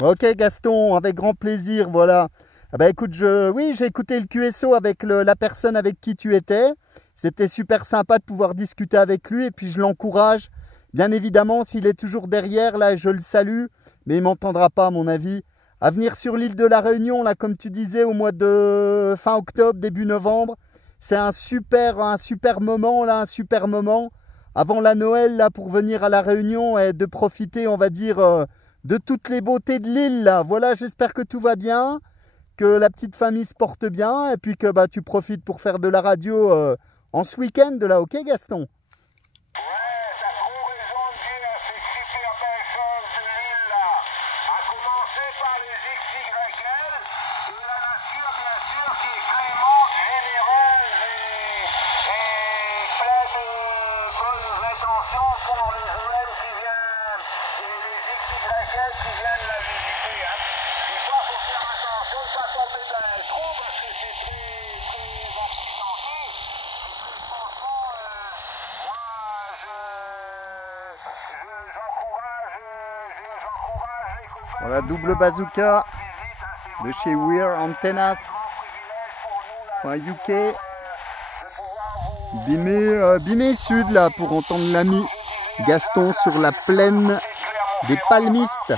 Ok Gaston, avec grand plaisir, voilà. Ah bah écoute, oui, j'ai écouté le QSO avec la personne avec qui tu étais. C'était super sympa de pouvoir discuter avec lui et puis je l'encourage. Bien évidemment, s'il est toujours derrière, là, je le salue, mais il m'entendra pas à mon avis. À venir sur l'île de la Réunion, là, comme tu disais, au mois de fin octobre, début novembre. C'est un super moment, là, un super moment. Avant la Noël, là, pour venir à la Réunion et de profiter, on va dire, de toutes les beautés de l'île, là. Voilà, j'espère que tout va bien, que la petite famille se porte bien et puis que bah, tu profites pour faire de la radio en ce week-end, là, ok Gaston? Voilà, double bazooka de chez Weir Antennas.uk. Bimé Sud, là, pour entendre l'ami Gaston sur la plaine des palmistes.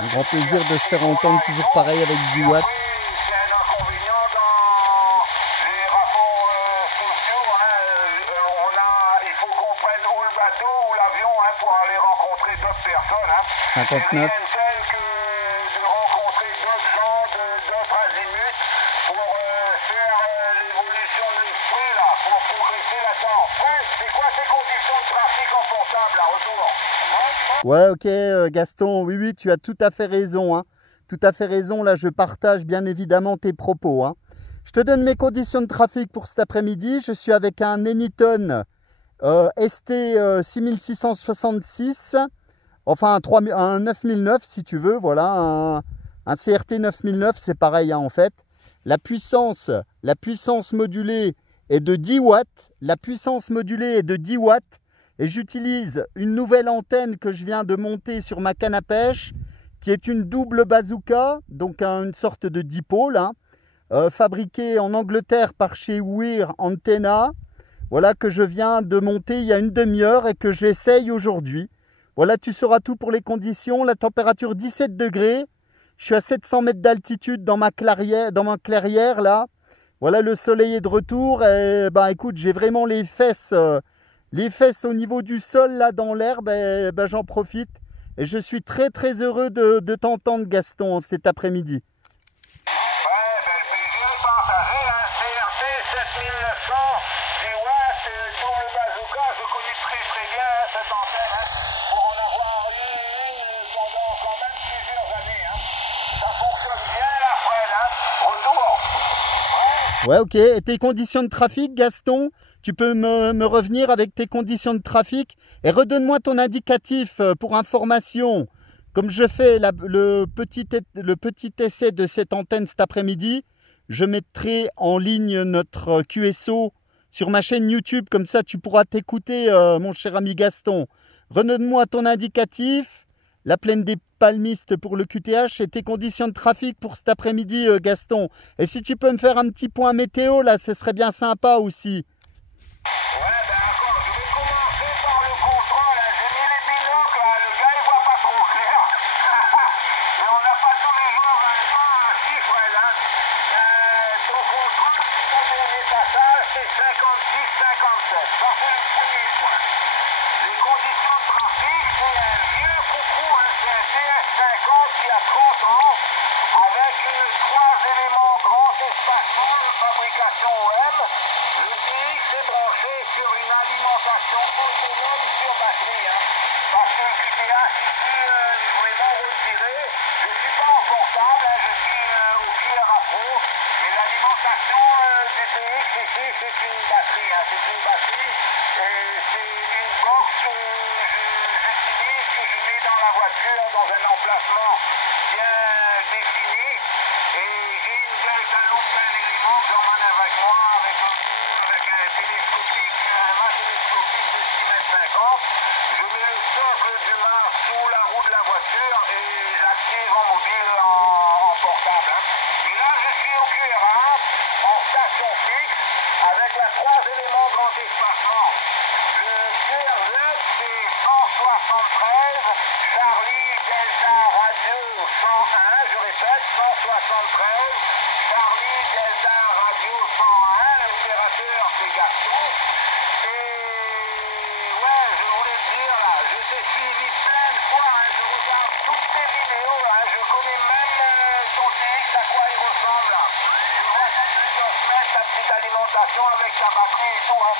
Un grand plaisir de se faire entendre toujours pareil avec 10 watts. Il faut qu'on prenne ou le bateau ou l'avion pour aller rencontrer d'autres personnes. 59. De rencontrer d'autres gens, d'autres azimuts pour faire l'évolution de l'esprit, là, pour progresser là-dedans. Ouais, c'est quoi ces conditions de trafic confortables, là, retour? Ouais, ok, Gaston, oui, oui, tu as tout à fait raison, hein. Tout à fait raison, là, je partage bien évidemment tes propos, hein. Je te donne mes conditions de trafic pour cet après-midi. Je suis avec un Eniton ST 6666, enfin un 9009 si tu veux, voilà, un CRT 9009, c'est pareil, hein, en fait. La puissance modulée est de 10 watts, la puissance modulée est de 10 watts, et j'utilise une nouvelle antenne que je viens de monter sur ma canne à pêche, qui est une double bazooka, donc une sorte de dipôle, hein, fabriquée en Angleterre par chez Weir Antenna. Voilà, que je viens de monter il y a une demi-heure et que j'essaye aujourd'hui. Voilà, tu sauras tout pour les conditions. La température 17 degrés. Je suis à 700 mètres d'altitude dans ma clairière là. Voilà, le soleil est de retour. Et bah écoute, j'ai vraiment les fesses au niveau du sol là dans l'herbe. Et bah, j'en profite. Et je suis très très heureux de t'entendre, Gaston, cet après-midi. Ouais, ok. Et tes conditions de trafic, Gaston? Tu peux me revenir avec tes conditions de trafic et redonne-moi ton indicatif pour information. Comme je fais le petit essai de cette antenne cet après-midi, je mettrai en ligne notre QSO sur ma chaîne YouTube. Comme ça, tu pourras t'écouter, mon cher ami Gaston. Redonne-moi ton indicatif, la plaine des palmistes pour le QTH et tes conditions de trafic pour cet après-midi, Gaston. Et si tu peux me faire un petit point météo, là, ce serait bien sympa aussi. Fabrication OM, le TX est branché sur d'espacement bien définie. Et j'ai une Delta Loop d'un élément que j'emmène avec moi, avec un télescopique, un mât télescopique de 6,50 m. Je mets le socle du mât sous la roue de la voiture et j'active en mobile en portable. Mais là, je suis au QRA, en station fixe, avec la 3 éléments grand espacement. Le QRZ, c'est 173, Charlie Delta Radio 101, je répète, 173, Charlie Delta Radio 101, l'opérateur c'est Gaston. Et ouais, je voulais te dire là, je t'ai suivi plein de fois, hein, je regarde toutes tes vidéos, hein, je connais même ton TX, à quoi il ressemble là. Je vois comme tu dois se mettre ta petite alimentation avec ta batterie et tout. Hein.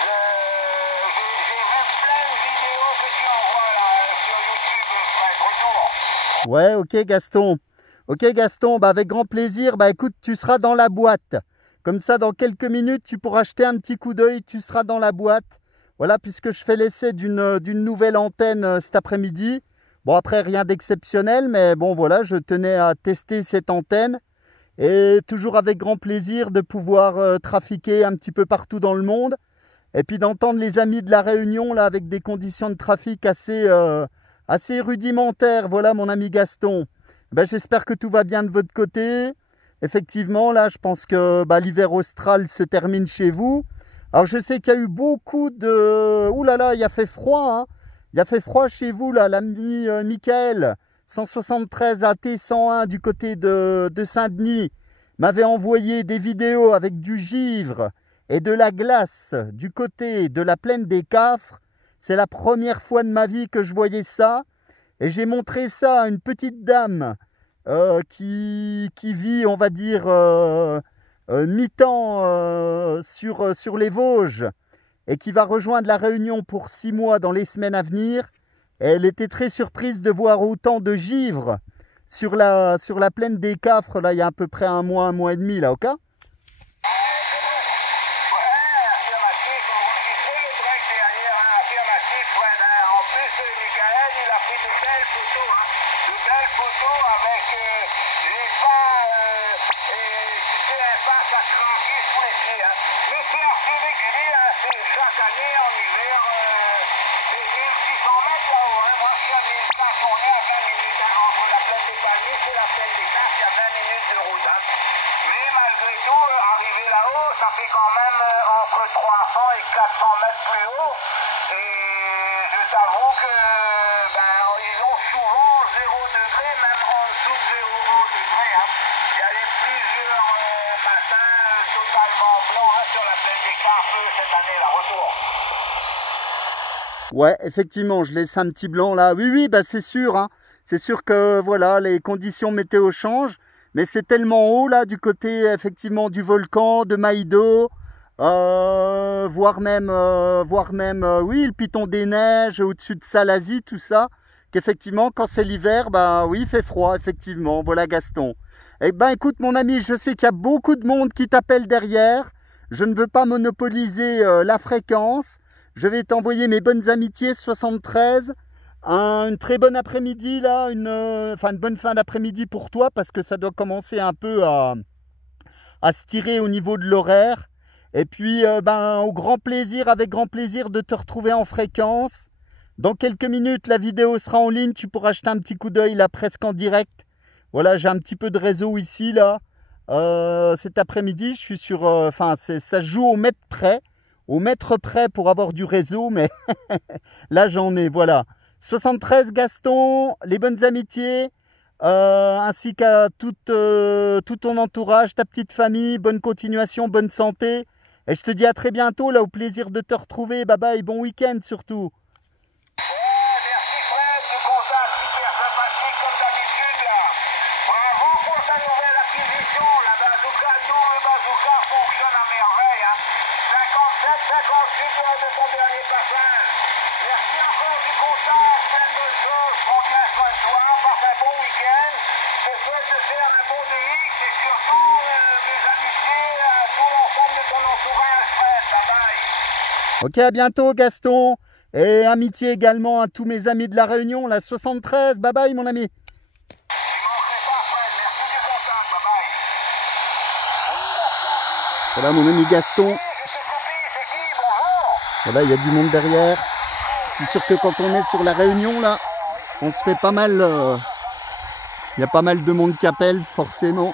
J'ai vu plein de vidéos que tu envoies là sur YouTube, Fred. Retour. Ouais, ok Gaston. Ok Gaston, bah avec grand plaisir. Bah écoute, tu seras dans la boîte. Comme ça, dans quelques minutes, tu pourras jeter un petit coup d'œil, tu seras dans la boîte. Voilà, puisque je fais l'essai d'une nouvelle antenne cet après-midi. Bon, après, rien d'exceptionnel, mais bon, voilà, je tenais à tester cette antenne. Et toujours avec grand plaisir de pouvoir trafiquer un petit peu partout dans le monde. Et puis d'entendre les amis de la Réunion, là, avec des conditions de trafic assez rudimentaires. Voilà, mon ami Gaston. Ben, j'espère que tout va bien de votre côté. Effectivement, là, je pense que l'hiver austral se termine chez vous. Alors, je sais qu'il y a eu beaucoup de... Ouh là là, il a fait froid, hein. Il a fait froid chez vous, là, l'ami Michael, 173 AT101 du côté de Saint-Denis, m'avait envoyé des vidéos avec du givre et de la glace du côté de la plaine des Cafres. C'est la première fois de ma vie que je voyais ça. Et j'ai montré ça à une petite dame qui vit, on va dire, mi-temps sur les Vosges et qui va rejoindre la Réunion pour 6 mois dans les semaines à venir. Et elle était très surprise de voir autant de givre sur la plaine des Cafres, là, il y a à peu près un mois et demi, là, ok? Quand même entre 300 et 400 mètres plus haut, et je t'avoue que ils ont souvent 0 degré, même en dessous de 0 degré. Hein. Il y a eu plusieurs matins totalement blancs sur la plaine des Cafres cette année, là, retour. Ouais, effectivement, je laisse un petit blanc là. Oui, c'est sûr, hein. C'est sûr que voilà, les conditions météo changent. Mais c'est tellement haut là, du côté effectivement du volcan, de Maïdo, voire même, oui, le piton des neiges au-dessus de Salazie, tout ça, qu'effectivement quand c'est l'hiver, oui, il fait froid, effectivement. Voilà Gaston. Eh ben écoute mon ami, je sais qu'il y a beaucoup de monde qui t'appelle derrière. Je ne veux pas monopoliser la fréquence. Je vais t'envoyer mes bonnes amitiés 73. Une très bonne après-midi là, une bonne fin d'après-midi pour toi parce que ça doit commencer un peu à se tirer au niveau de l'horaire. Et puis avec grand plaisir de te retrouver en fréquence. Dans quelques minutes, la vidéo sera en ligne, tu pourras jeter un petit coup d'œil là presque en direct. Voilà, j'ai un petit peu de réseau ici là. Cet après-midi, je suis sur ça se joue au mètre près pour avoir du réseau, mais là j'en ai, voilà. 73 Gaston, les bonnes amitiés, ainsi qu'à tout ton entourage, ta petite famille, bonne continuation, bonne santé. Et je te dis à très bientôt, là, au plaisir de te retrouver. Bye bye, bon week-end surtout. Merci Fred, du contact super sympathique comme d'habitude là. Bravo pour ta nouvelle acquisition, la bazooka, double bazooka fonctionne à merveille. Hein. 57-58 de ton dernier passage. Merci encore du contact, plein de bonnes choses, prends bien soin de toi, passe un bon week-end. Je te souhaite de faire un bon DX et surtout mes amitiés à tout l'ensemble de ton entourage, Fred. Bye bye. Ok, à bientôt Gaston. Et amitié également à tous mes amis de la Réunion, la 73. Bye bye mon ami. manquerai pas, Fred. Merci du contact. Bye bye. Voilà mon ami Gaston. C'est qui? Bonjour. Voilà, il y a du monde derrière. C'est sûr que quand on est sur la Réunion, là, on se fait pas mal... il y a pas mal de monde qui appelle, forcément.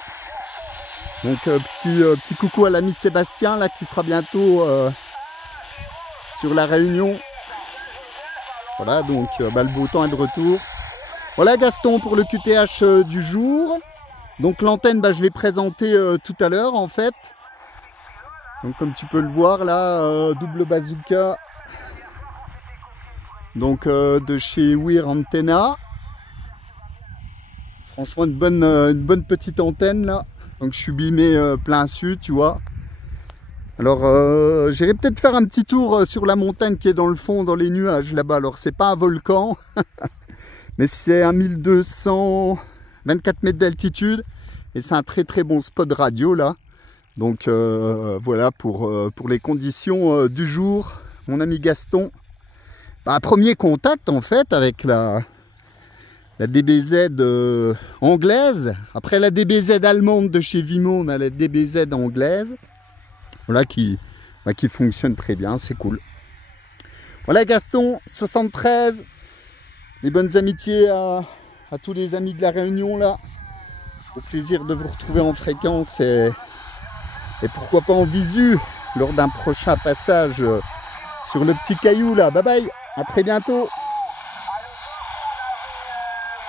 Donc, petit coucou à l'ami Sébastien, là, qui sera bientôt sur la Réunion. Voilà, donc, le beau temps est de retour. Voilà, Gaston, pour le QTH du jour. Donc, l'antenne, je l'ai présentée tout à l'heure, en fait. Donc, comme tu peux le voir, là, double bazooka. Donc de chez Weir Antenna. Franchement une bonne petite antenne là. Donc je suis bimé plein sud, tu vois. Alors j'irai peut-être faire un petit tour sur la montagne qui est dans le fond, dans les nuages là-bas. Alors c'est pas un volcan, mais c'est à 1224 mètres d'altitude. Et c'est un très très bon spot radio là. Donc voilà pour les conditions du jour, mon ami Gaston. Premier contact en fait avec la DBZ anglaise. Après la DBZ allemande de chez Vimo, on a la DBZ anglaise. Voilà qui fonctionne très bien, c'est cool. Voilà Gaston, 73. Les bonnes amitiés à tous les amis de la Réunion là. Au plaisir de vous retrouver en fréquence et pourquoi pas en visu lors d'un prochain passage sur le petit caillou là. Bye bye, à très bientôt.